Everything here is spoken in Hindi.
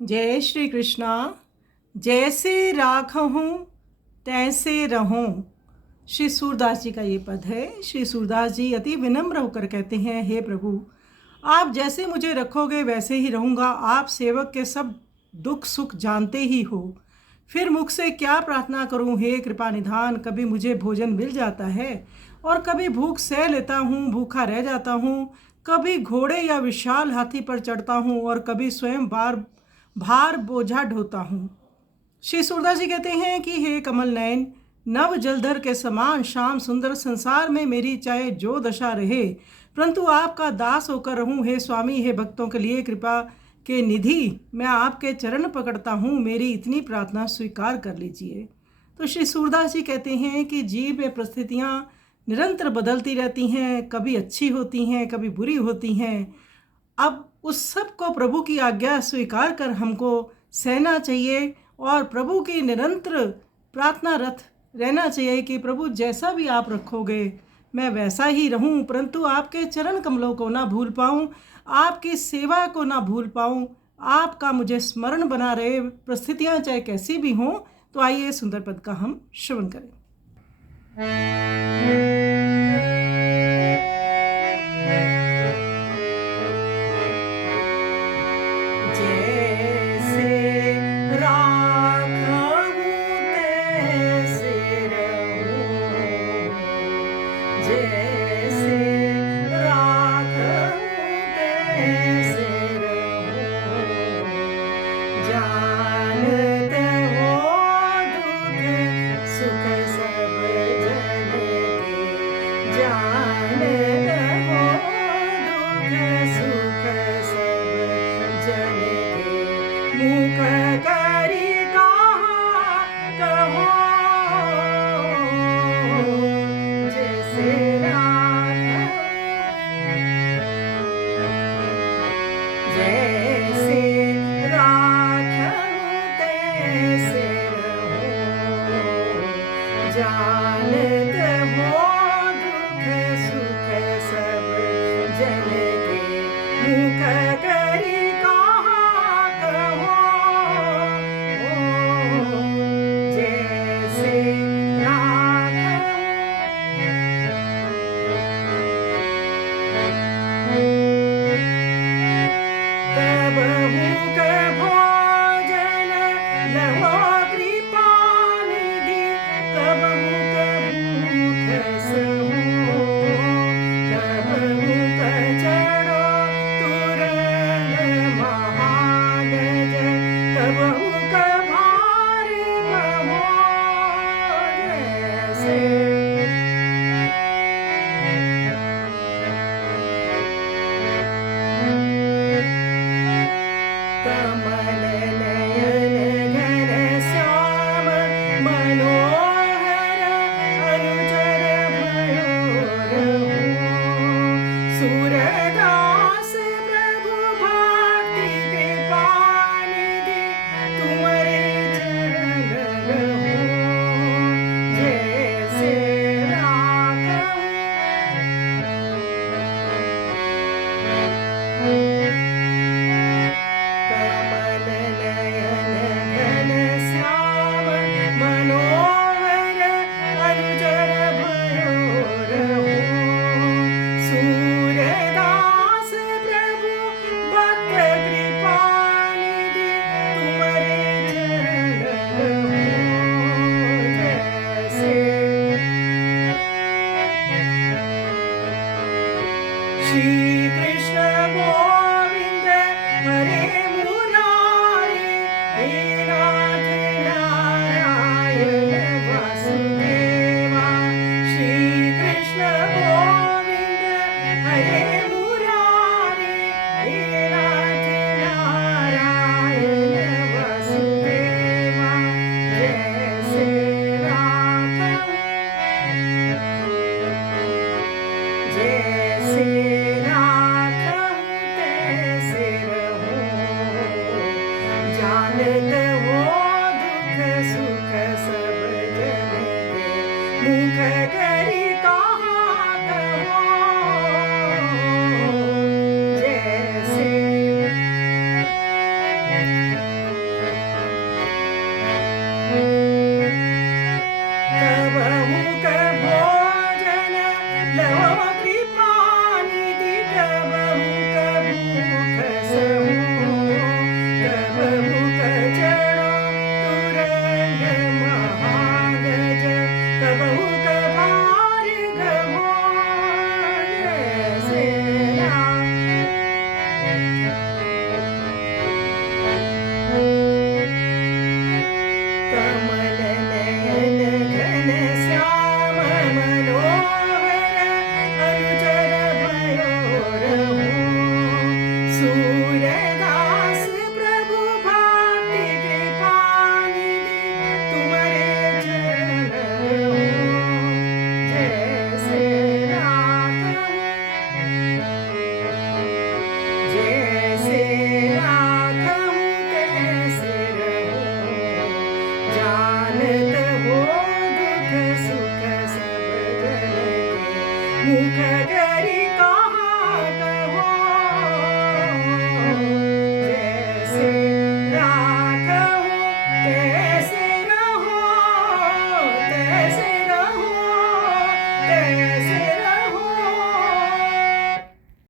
जय श्री कृष्णा। जैसे राखहूँ तैसे रहूं। श्री सूरदास जी का ये पद है। श्री सूरदास जी अति विनम्र होकर कहते हैं, हे प्रभु, आप जैसे मुझे रखोगे वैसे ही रहूँगा। आप सेवक के सब दुख सुख जानते ही हो, फिर मुख से क्या प्रार्थना करूँ। हे कृपा निधान, कभी मुझे भोजन मिल जाता है और कभी भूख सह लेता हूँ, भूखा रह जाता हूँ। कभी घोड़े या विशाल हाथी पर चढ़ता हूँ और कभी स्वयं भार बोझा ढोता हूँ। श्री सूरदास जी कहते हैं कि हे कमल नयन, नव जलधर के समान श्याम सुंदर, संसार में मेरी चाहे जो दशा रहे, परंतु आपका दास होकर रहूं। हे स्वामी, हे भक्तों के लिए कृपा के निधि, मैं आपके चरण पकड़ता हूँ, मेरी इतनी प्रार्थना स्वीकार कर लीजिए। तो श्री सूरदास जी कहते हैं कि जीव में परिस्थितियाँ निरंतर बदलती रहती हैं, कभी अच्छी होती हैं, कभी बुरी होती हैं। अब उस सब को प्रभु की आज्ञा स्वीकार कर हमको सहना चाहिए और प्रभु की निरंतर प्रार्थना रत रहना चाहिए कि प्रभु जैसा भी आप रखोगे मैं वैसा ही रहूं, परंतु आपके चरण कमलों को ना भूल पाऊं, आपकी सेवा को ना भूल पाऊं, आपका मुझे स्मरण बना रहे, परिस्थितियां चाहे कैसी भी हों। तो आइए सुंदर पद का हम श्रवण करें। जैसे राखहूँ तैसे रहूं, जैसे राखहूँ तैसे रहूं। जानते हो दुख सुख सब जन के, जानते हो दुख सुख सब जन के। मुख करी कहा कहो, जैसे जैसे राखहूँ तैसे रहूं। जानते हो दुख सुख सब जन के। मुख करी कहा कहो, जैसे कबहू भोजन लहो कृपा निधि, कबहू भूख सहूं, कबहू चढ़ो तुरंग महागज, कबहू भार बहो, जैसे कमल नयन घन श्याम मनोहर, अनुचर भयो रहूं। सूरदास प्रभु भक्ति कृपा निधि, तुम्हारे चरण रहूं। जैसे कमल नयन घन श्याम मनोहर, अनुचर भयो रहूं। सूरदास प्रभु भक्त कृपा निधि, तुम्हारे चरण रहूं। जैसे श्री कृष्ण गोविंद हरे मुरारी, हे नाथ नारायण वासुदेवा। श्री कृष्ण गोविंद हरे मुरारी, हे नाथ नारायण वासुदेवा। जैसे राखहूँ जैसे राखहूँ तैसे रहूं। जानते